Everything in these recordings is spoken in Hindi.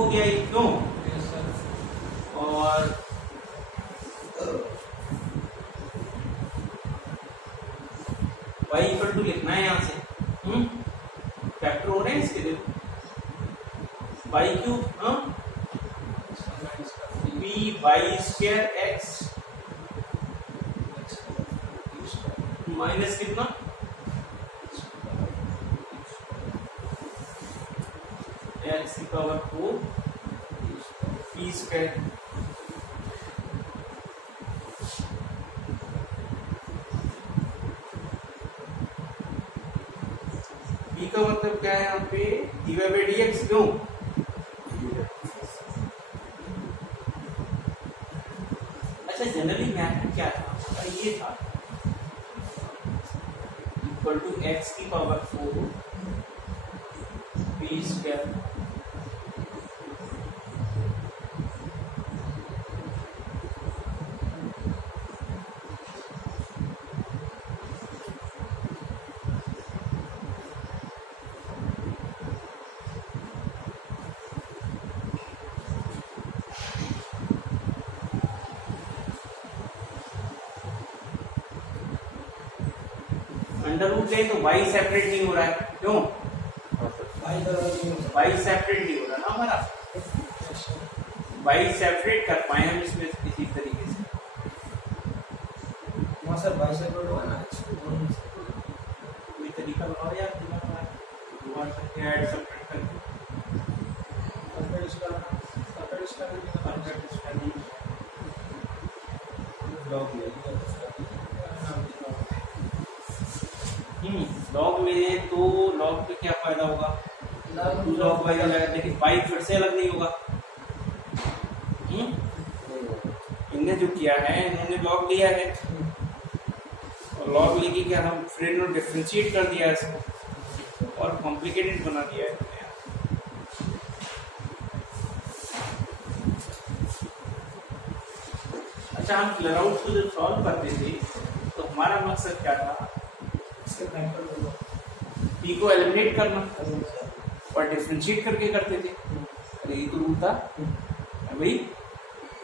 हो गया ये, क्यों? और y इक्वल टू लिखना है यहाँ से, फैक्टर हो रहे हैं इसके लिए, y cube b y square x minus कितना एक्स की पावर 4 पी स्क्वायर। पी का मतलब क्या है यहाँ पे, d y by d x, क्यों? अच्छा जनरली मैथ में क्या था, ये था इक्वल टू एक्स की power 4 p square under root ले तो y सेपरेट नहीं हो रहा है, क्यों? y सेपरेट नहीं हो रहा ना हमारा, y सेपरेट कर पाए हम इसमें किसी तरीके से, सर y सेपरेट होगा ना, कोई तरीका बताओ यार, दिमाग करके ऐड सेपरेट करके लॉग में, तो लॉग में क्या फायदा होगा, लॉग वाई अलग, लेकिन वाई फिर से अलग नहीं होगा। इनने जो किया है, इन्होंने लॉग लिया है और लॉग लेके क्या हम फिर इन्होंने डिफरेंशिएट कर दिया है इसको और कॉम्प्लिकेटेड बना दिया है। अच्छा हम क्लियर आउट को जब सॉल्व करते थे तो हमारा मकसद क्या था, पी को एलिमिनेट करना और डिफरेंशिएट करके करते थे। अरे ये तो रूल था भाई,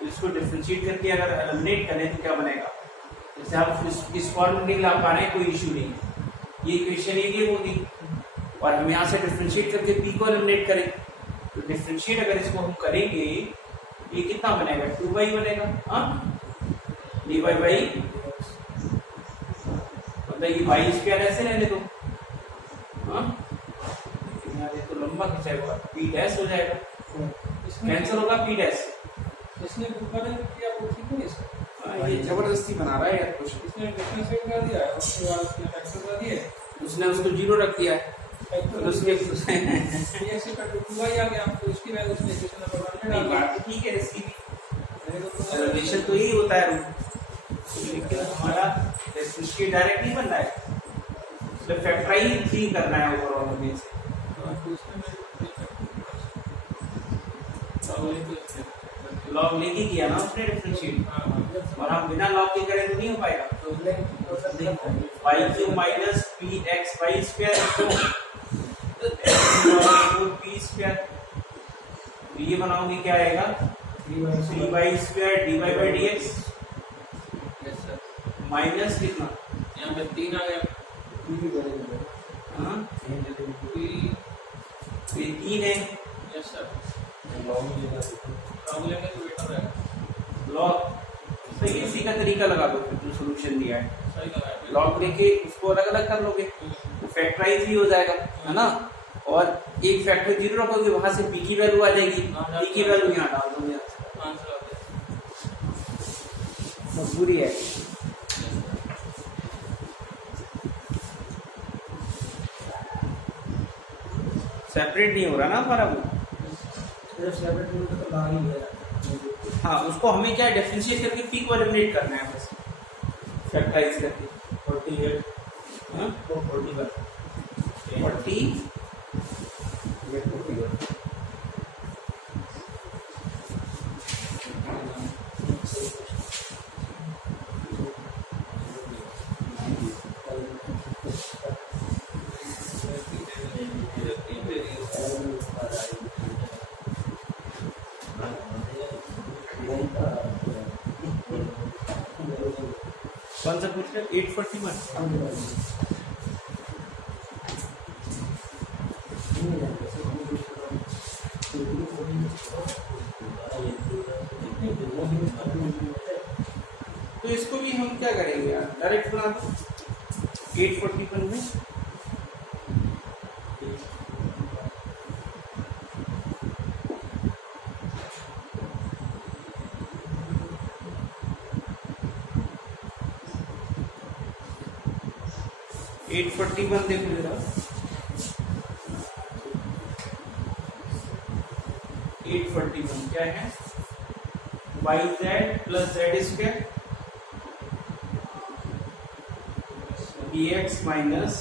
इसको डिफरेंशिएट करके अगर एलिमिनेट करें तो क्या बनेगा, जैसे आप इस फॉर्म में नहीं ला पा रहे हैं, कोई इशू नहीं, ये इक्वेशन ये होगी और हम यहाँ से डिफरेंशिएट करके पी को एलिमिनेट करें तो डिफरेंशिएट अगर इसको हम करेंगे ये कितना बनेगा, 2y बनेगा, डी वाई बाई, मतलब ये वाई स्क्वायर ऐसे रहने दो, तो लंबा खिंचाएगा, पी डैश हो जाएगा, कैंसिल होगा पी डैश। इसने किया वो ठीक है इसका, ये जबरदस्ती बना रहा है यार कुछ, इसने डिफरेंशिएट कर दिया है, उसके बाद उसने फैक्टर कर दिया, उसने उसको जीरो रख दिया है, तो उसके ये ऐसे कर 2y आ गया, तो उसकी वैल्यू उसने इक्वेशन नंबर 1 में डाल दी। बात ठीक है इसकी भी, रिलेशन तो यही होता है, लेकिन हमारा डिफरेंशिएट डायरेक्ट नहीं बन रहा है, मतलब फैक्टराइज ही करना है ओवरऑल हमें से। लॉग लेके किया ना उसने डिफरेंशिएट, और हम बिना लॉग के करें तो नहीं हो पाएगा। Y cube minus p x y square P square, ये बनाओगे क्या आएगा, 3y square d y by d x minus कितना, यहाँ पे 3 आ गया, हाँ ये 3 है, यस सर, लॉग लेंगे तो बेटर रहेगा, लॉग तो इसी का तरीका लगा दो, फिर जो सोल्यूशन दिया है सही लगा है, लॉग लेके उसको अलग अलग कर लोगे तो फैक्टराइज भी हो जाएगा, है ना, और एक फैक्टर जीरो रखोगे, वहां से पी की वैल्यू आ जाएगी, पी की वैल्यू यहाँ डाल दोगे, आंसर आ गया, मजबूरी है। सेपरेट नहीं हो रहा ना हमारा वो, हाँ उसको हमें क्या डिफरेंशिएट करके पी को एलिमिनेट करना है बस, फैक्टराइज करके 48 हाँ 40 40 कौन सा पूछ रहे? 841 तो इसको भी हम क्या करेंगे यार, डायरेक्ट बना दो 841 में। एट 41 देखो जरा, 841 क्या है? Y z plus z square b x minus,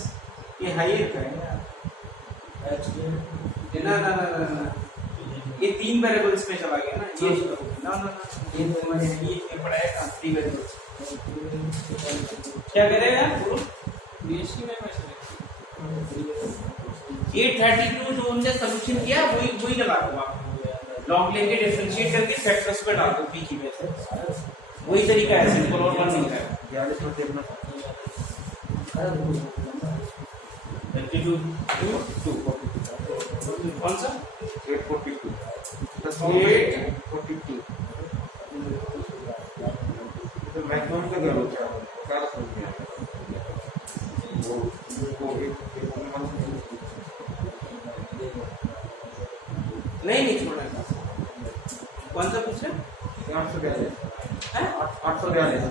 ये हाइयर का है ना, ना ना ना ना ना, ये 3 वेरिएबल्स में चला गया ना, ये ना ना ना, ये हमारे ये पढ़ाएगा 3 वेरिएबल्स। क्या करेगा बोलो? बीएससी में मैं 832 जो हमने सॉल्यूशन किया वही वही लगा दूंगा, लॉन्ग लेके डिफरेंशिएट करके फैक्टर्स पे डाल दो पी की वजह, वही तरीका है, सिंपल और वन नहीं है। 32 कौन सा? 842 तो मैक्सिमम का क्या होता है? क्या समझ में आया? नहीं छोड़ना है। कौन सा पूछ रहे? 842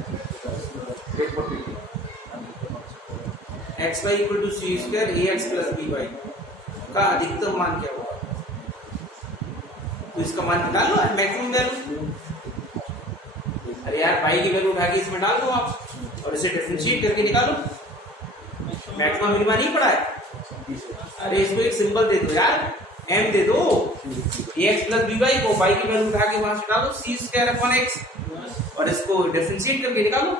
x y equal to c square a x plus b y का अधिकतम मान क्या होगा? तो इसका मान निकाल लो, मैक्सिमम वैल्यू। अरे यार वाई की वैल्यू उठा के इसमें डाल दो आप और इसे डिफरेंशिएट करके निकालो। मैक्सिमम मिनिमम नहीं पड़ा है? अरे इसको एक सिंबल दे दो यार, m दे दो, ax प्लस बी वाई को y की वैल्यू उठा के वहां से डालो c स्क्वायर अपॉन x और इसको डिफरेंशिएट करके निकालो।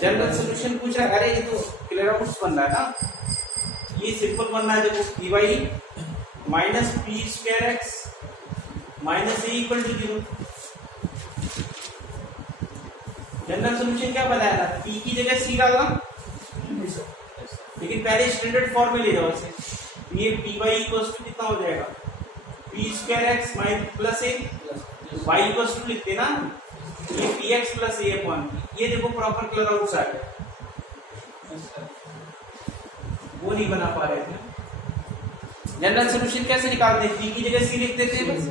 जनरल सॉल्यूशन पूछ रहा है, अरे ये तो क्लियरआउट्स बन रहा है ना, ये सिंपल बनना है। देखो p y minus p square x minus a equal to 0। General solution क्या बताया था? पी की जगह सी डालना, लेकिन पहले स्टैंडर्ड फॉर्म में ले जाओ इसे। ये पी वाई इक्वल टू कितना हो जाएगा? P square x minus plus a, y equal to लिखते ना, ये p x plus a upon p. ये देखो प्रॉपर क्लियर आउट आ गया, वो नहीं बना पा रहे थे। जनरल सॉल्यूशन कैसे निकालते हैं? पी की जगह सी लिख देते हैं बस।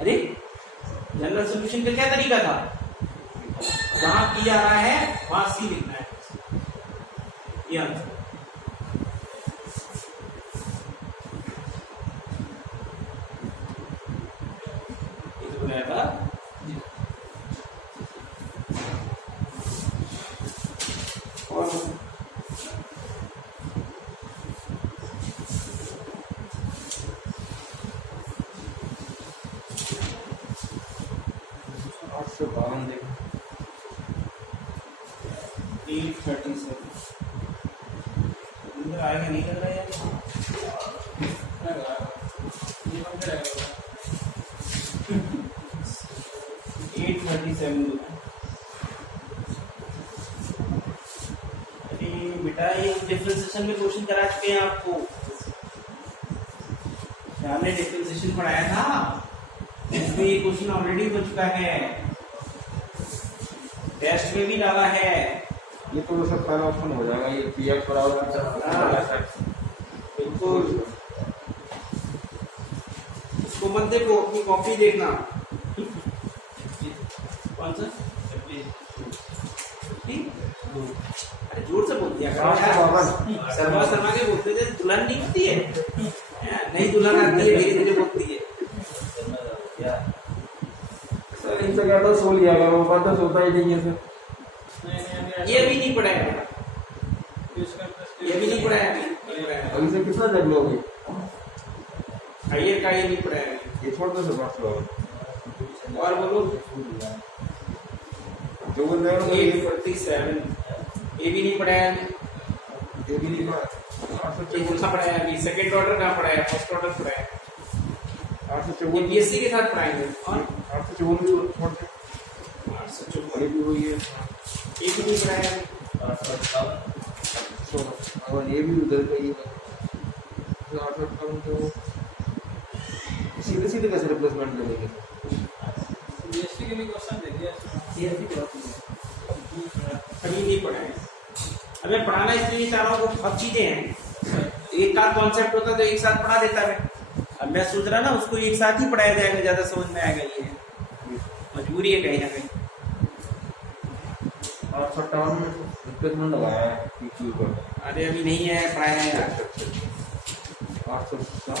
अरे जनरल सॉल्यूशन का क्या तरीका था? जहां पी आ रहा है वहां सी लिखना है, ये आंसर। ये तो बनाया था और 837 आएगा नहीं लग रहा है यार। ये बन जाएगा 837 अरे बेटा ये डिफरेंशिएशन में क्वेश्चन करा चुके हैं आपको, हमने डिफरेंशिएशन पढ़ाया था, इसमें ये क्वेश्चन ऑलरेडी बन चुका है, टेस्ट में भी डाला है। ये तो सब पहला ऑप्शन हो जाएगा, ये पी एक्स बराबर बिल्कुल। इसको मत देखो, अपनी कॉपी देखना। कौन सा? अरे जोर से बोल दिया करो, शर्मा शर्मा के बोलते थे दुल्हन नहीं होती है, नहीं दुल्हन आती है धीरे धीरे बोलती है। सर इनसे क्या था, सो लिया करो, पता सोता ही नहीं है। ये भी नहीं पढ़ाया, ये भी नहीं पढ़ाया, अभी से कितना जग लोगे? हाइयर का ये नहीं पढ़ाया, ये छोड़ दो सर, बस लो। और बोलो जो बोल रहे हो 847 ये भी नहीं पढ़ाया, ये भी नहीं पढ़ा। ये कहाँ पढ़ाया अभी? सेकंड ऑर्डर कहाँ पढ़ाया? फर्स्ट ऑर्डर पढ़ाया। 854 बीएससी के साथ पढ़ाएंगे। और 854 छोड़ दे। 854 भी वही है। ये भी नहीं पढ़ाया अभी। 858 और ये भी उधर का ही है। 858 तो सीधे सीधे कैसे रिप्लेसमेंट ले लेंगे? बीएससी के भी क्वेश्चन दे दिया कभी नहीं पढ़ाया। अब मैं पढ़ाना इसलिए चाह रहा हूँ, बहुत चीजें हैं, एक आध कॉन्सेप्ट होता तो एक साथ पढ़ा देता मैं। अब मैं सोच रहा ना उसको एक साथ ही पढ़ाया जाएगा, ज्यादा समझ में आएगा। ये मजबूरी है कहीं ना कहीं। 857 में रिप्लेसमेंट लगाया है पीक्यू पर। अरे अभी नहीं है, पढ़ाया है यार। 860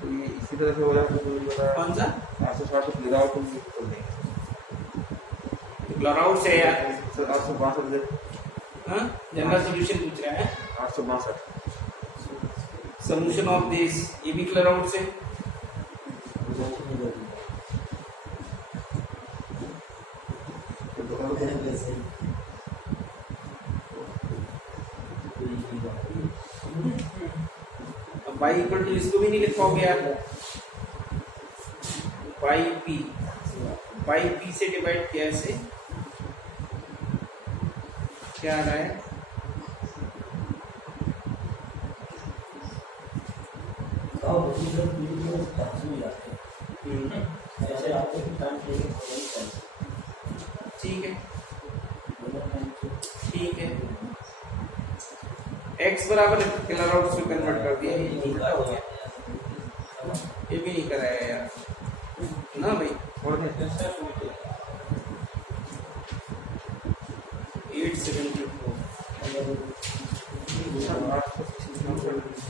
तो ये इसी तरह से हो रहा है। तो मुझे पता है कौन सा 860 तो ले जाओ तुम भी कर देंगे। लॉराउट से यार। 862 दे। हाँ, जनरल सॉल्यूशन पूछ रहा है। 862 सॉल्यूशन ऑफ दिस, ये भी लॉराउट से। अब y इक्वल टू इसको भी नहीं लिख पाओगे यार। y p से डिवाइड किया ऐसे क्या आ रहा है? ठीक है, ठीक है। x बराबर किलोवाट में कन्वर्ट कर दिया, ये भी नहीं कराया यार ना भाई। और नहीं 874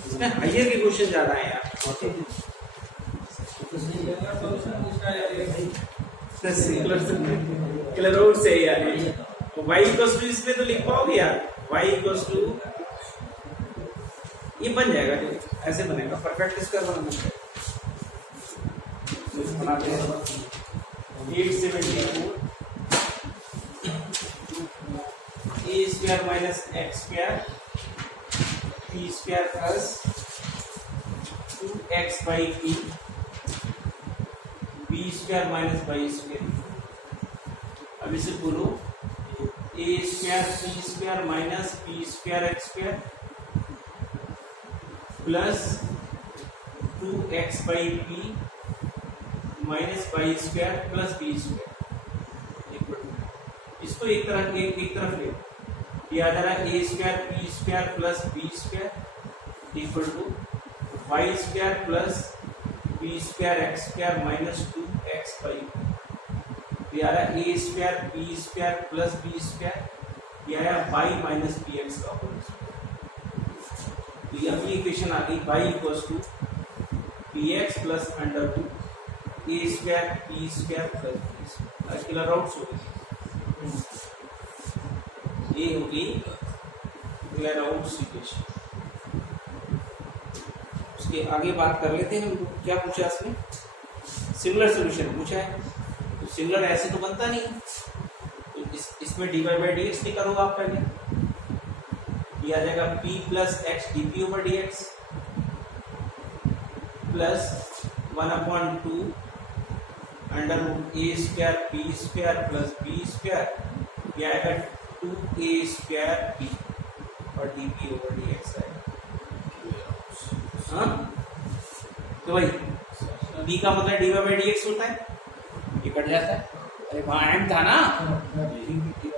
इसमें हायर के क्वेश्चन ज्यादा है यार। किलोवाट से यार y इक्वल्स टू इसमें तो लिख पाओगे यार। y इक्वल्स टू ये बन जाएगा, ऐसे बनेगा परफेक्ट। इसका बनाना बनाते हैं 874 a square minus x square P square plus 2x by p b square minus by square. अब इसे बोलो a square P square minus p square x square plus 2x by p minus by square plus B square. इसको एक तरफ ले, ये आ जा रहा है a square P square plus B square equal to y square plus B square x square minus 2x by. ये आ रहा है a square P square plus B square, ये आया वाई माइनस पी एक्स का होल स्क्वायर। तो ये अपनी इक्वेशन आ गई y equals to p x plus under to a square P square plus B square. Kilowatt हो गई, ये होगी क्लेराउट इक्वेशन। उसके आगे बात कर लेते हैं हम। क्या पूछा इसमें? सिमिलर सॉल्यूशन पूछा है। तो सिमिलर ऐसे तो बनता नहीं, तो इसमें dy बाई डी एक्स नहीं करोगे आप पहले। ये आ जाएगा p plus X D P over D X plus 1/2 under root A square P square plus B square. ये आएगा 2a स्क्वायर p और D P over D X आएगा। हाँ तो भाई b का मतलब dy बाई डी एक्स होता है, ये कट जाता है। अरे वहाँ एंड था ना,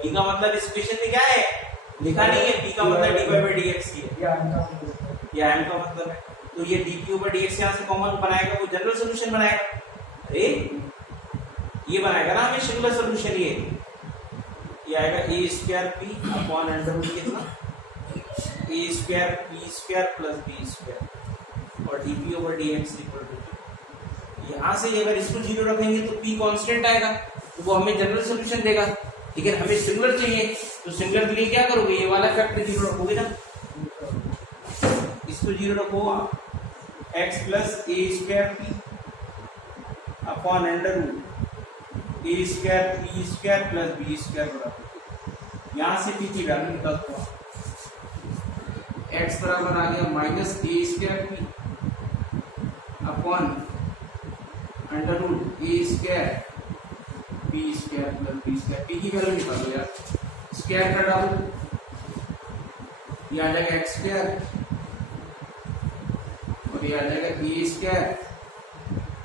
b का मतलब इस क्वेश्चन में क्या है लिखा नहीं है। b का मतलब dy बाई डी एक्स ही है, या m का मतलब है। तो ये D P over D x यहाँ से कॉमन बनाएगा, वो जनरल सोल्यूशन बनाएगा। अरे ये बनाएगा ना हमें सिंगुलर सोल्यूशन। ये आएगा a square p upon under root कितना a square p square plus b square और D P over D X equal to. यहाँ से अगर इसको जीरो रखेंगे तो p कांस्टेंट आएगा, तो वो हमें जनरल सोल्यूशन देगा। ठीक है, हमें सिंगुलर चाहिए, तो सिंगुलर के लिए क्या करोगे? ये वाला फैक्टर जीरो रखोगे ना, इसको जीरो रखो x plus A square p upon under root A square P square plus B square बराबर। यहाँ से पी की वैल्यू निकाल दो x बराबर आ गया minus A square P upon under root A square P square plus B square. P की वैल्यू निकालो यार, स्क्वायर कर डालो, ये आ जाएगा एक्स स्क्वायर और ये आ जाएगा A square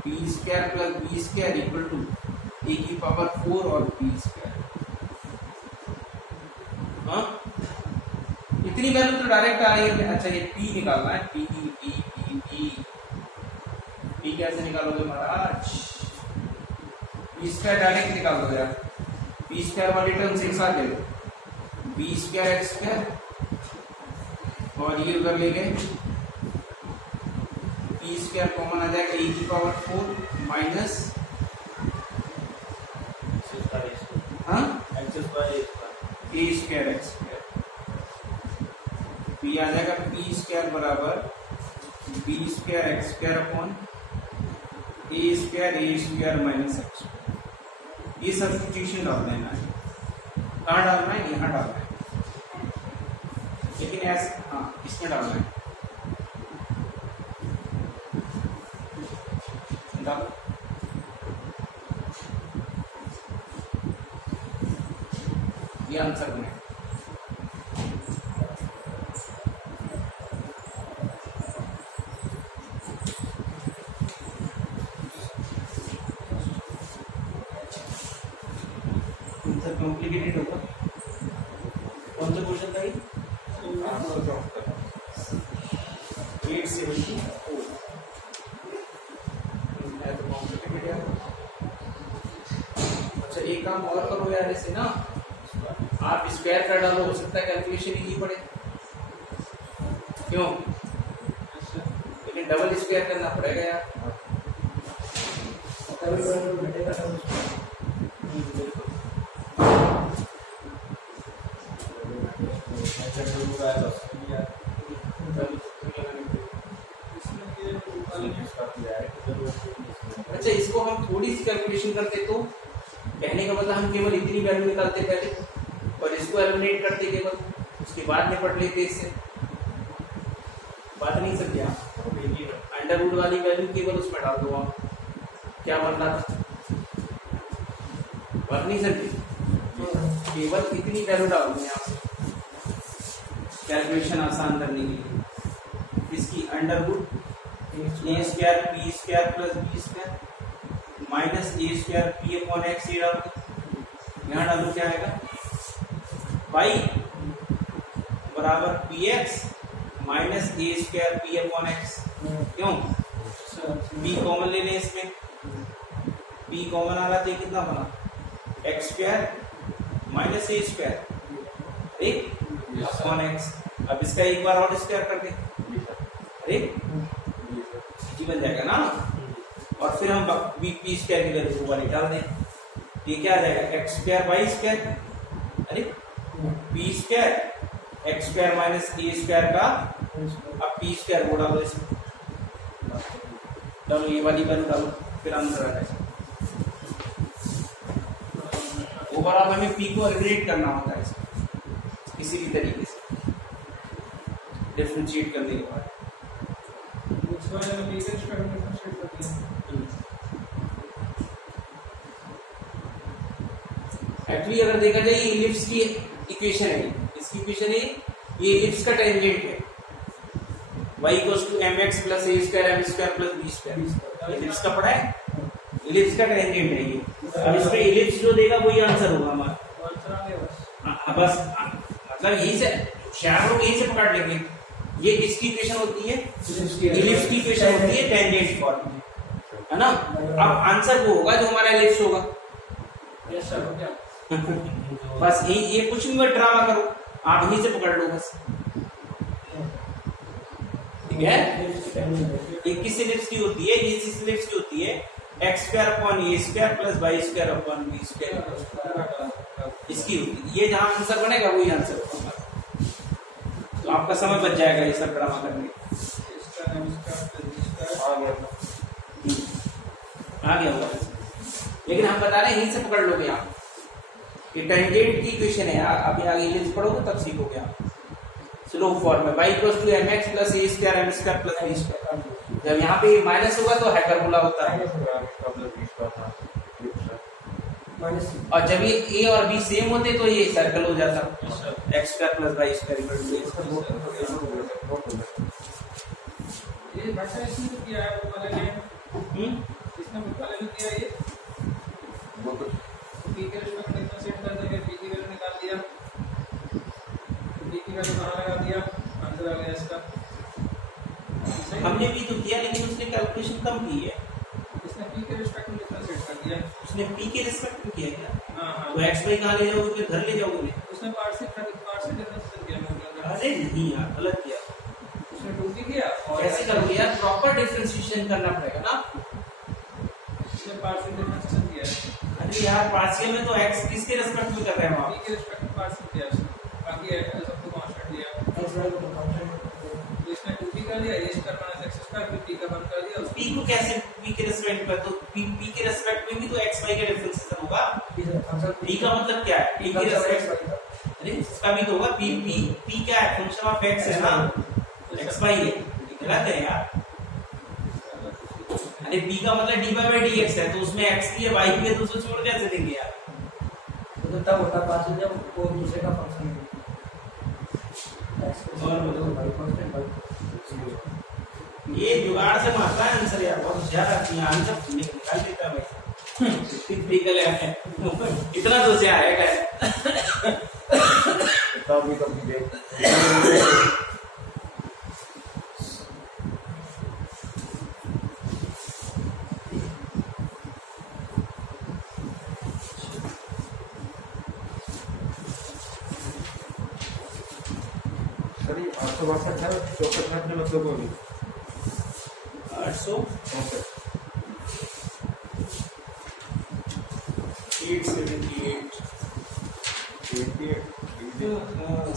P square plus B square equal to A की पावर 4 और पी स्क्वायर। हाँ, इतनी वैल्यू तो डायरेक्ट आ रही है। अच्छा, ये पी निकालना है, पी की पी पी पी पी कैसे निकालोगे महाराज? पी स्क्वायर डायरेक्ट निकाल दो यार, पी स्क्वायर वाली टर्म से एक साथ ले लो, बी स्क्वायर एक्स स्क्वायर और ये उधर ले गए, पी स्क्वायर कॉमन आ जाएगा ए की power 4 minus A square x square. P आ जाएगा पी स्क्वायर बराबर B square x square upon A square minus X. ये सब्स्टिट्यूशन डाल देना है, कहाँ डालना है? यहाँ डालना है, लेकिन ऐसे हाँ इसमें डालना है। डालो, ये आंसर बने। आंसर कॉम्प्लिकेटेड होगा। कौन सा क्वेश्चन था ये? 874। अच्छा, एक काम और करो यार, ऐसे ना आप स्क्वायर कर डालो, हो सकता है कैलकुलेशन इजी पड़े। क्यों? लेकिन डबल स्क्वायर करना पड़ेगा यार। अच्छा, इसको हम थोड़ी सी कैलकुलेशन करते तो कहने का मतलब हम केवल इतनी वैल्यू निकालते पहले और इसको एलिमिनेट करते केवल, उसके बाद निपट लेते इससे। बात नहीं समझे आप? अंडर रूट वाली वैल्यू केवल उसमें डाल दो आप, क्या बनता था? बात नहीं समझी? केवल इतनी वैल्यू डाल दो यहाँ से कैलकुलेशन आसान करने के लिए। इसकी under root A square P square plus B square minus A square P upon X, ये डालो, यहाँ डालो, क्या आएगा? वाई बराबर P X minus A square P upon X. क्यों? बी कॉमन ले लें इसमें, बी कॉमन आ रहा था, कितना बना? X square minus A square एक अपॉन एक्स। अब इसका एक बार और स्क्वायर कर दे, अरे जी बन जाएगा ना। और फिर हम पी स्क्वायर की वैल्यू वाली डाल दें, ये क्या आ जाएगा? एक्स स्क्वायर वाई स्क्वायर, अरे P square x square minus A square का, अब पी स्क्वायर वो डालो इसमें, डालो ये वाली वैल्यू डालो, फिर आंसर आ जाएगा। ओवरऑल हमें पी को एलिमिनेट करना होता है इसमें किसी भी तरीके से डिफरेंशिएट करने के बाद। एक्चुअली अगर देखा जाए ये इलिप्स की इक्वेशन है, इसकी इक्वेशन है, ये इलिप्स का टेंजेंट है, y equals to mx plus a square m square plus b square. Ellipse का पढ़ा है, इलिप्स का टेंजेंट है ये। अब इसमें इलिप्स जो देगा वही आंसर होगा हमारा। बस मतलब यही से शायद लोग यही से पकड़ लेंगे। ये किसकी इक्वेशन होती है? इलिप्स की इक्वेशन होती है टेंजेंट फॉर्म, है ना। अब आंसर वो होगा जो हमारा इलिप्स होगा। बस ये कुछ भी मत ड्रामा करो, आप यहीं से पकड़ लो बस, ठीक है। ये किस इलिप्स की होती है? ये इस इलिप्स की होती है X square upon A square plus Y square upon B square, इसकी होती है। ये जहां आंसर बनेगा वही आंसर होगा, तो आपका समय बच जाएगा ये सब ड्रामा करने। आ गया होगा, लेकिन हम बता रहे हैं यहीं से पकड़ लोगे आप। ये टेंजेंट की इक्वेशन है, अभी आगे इलिप्स पढ़ोगे तब सीखोगे आप। स्लो फॉर्म में y equal to mx plus a square m square plus b square. जब यहाँ पे माइनस होगा तो हाइपरबोला होता है, और जब ये a और b सेम होते तो ये सर्कल हो जाता x square plus y square equal to ये भाषा इसने तो किया है वो वाले ने, इसने वो वाले ने किया ये p के रिस्पेक्ट में इतना सेट कर देंगे, p की वैल्यू निकाल दिया, p की वैल्यू कहाँ लगा दिया, आंसर आ गया इसका। हमने भी तो किया, लेकिन उसने कैलकुलेशन कम की है, इसने p के रिस्पेक्ट में कितना सेट कर दिया, उसने p के रिस्पेक्ट में किया क्या? हाँ हाँ, तो x y कहाँ ले जाओगे, फिर घर ले जाओगे नहीं? उसने पार्शियल डिफरेंशिएशन किया मतलब, अरे नहीं यार, गलत किया। उसने 2p किया और कैसे करोगे यार, प्रॉपर डिफरेंशिएशन करना पड़ेगा ना। उसने पार्शियल डिफरेंशिएशन किया है, अरे यार पार्शियल में तो x किसके रिस्पेक्ट में कर रहे हैं p वहाँ? के रिस्पेक्ट में पार्शियल किया उसने, बाकी सबको कांस्टेंट लिया, तो इसने 2p कर लिया, ये स्क्वायर माइनस x स्क्वायर, फिर p का मान कर दिया, p को कैसे p के रिस्पेक्ट में, तो p के रिस्पेक्ट में भी तो x y का डिफरेंशिएशन होगा। p का मतलब क्या है, p के रिस्पेक्ट, अरे इसका भी तो होगा, p क्या है, फंक्शन ऑफ x है ना, x y है, गलत है यार। अरे p का मतलब dy by dx है, तो उसमें x भी है y भी है, तो उसको छोड़ कैसे देंगे यार? तो तब होता पार्शियल जब वो दूसरे का फंक्शन है, और बोलो। y कांस्टेंट ये जुगाड़ से मारता है आंसर यार, बहुत ज्यादा आंसर निकाल देता है भाई। निकल है इतना तो से आएगा। कभी कभी देख सर ये 862 है, 64 में मतलब होगी 800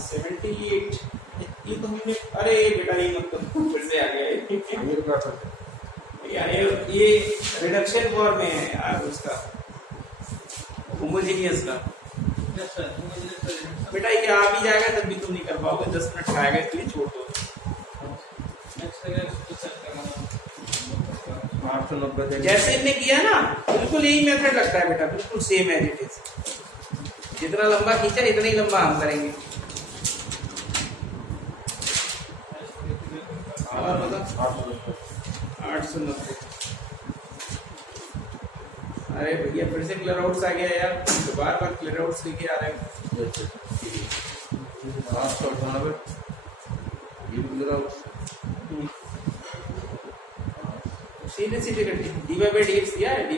78 ये तो हमने, अरे बेटा ये मतलब फिर से आ गया यार, ये रिडक्शन फॉर्म में है यार उसका, होमोजेनियस का। बेटा ये आ भी जाएगा तब भी तुम नहीं कर पाओगे, 10 मिनट खाएगा, इसलिए छोड़ दो। 890 जैसे इनने किया ना, बिल्कुल यही मेथड लगता है बेटा, बिल्कुल सेम एज इट इज। जितना लंबा खींचा इतना ही लंबा हम करेंगे। और मतलब 890। अरे भैया फिर से क्लियर आउट्स आ गया यार, तो बार बार क्लियर आउट्स लेके आ रहे हैं। 898 ये मेरा सीधे सीधे dy by dx दिया है, dy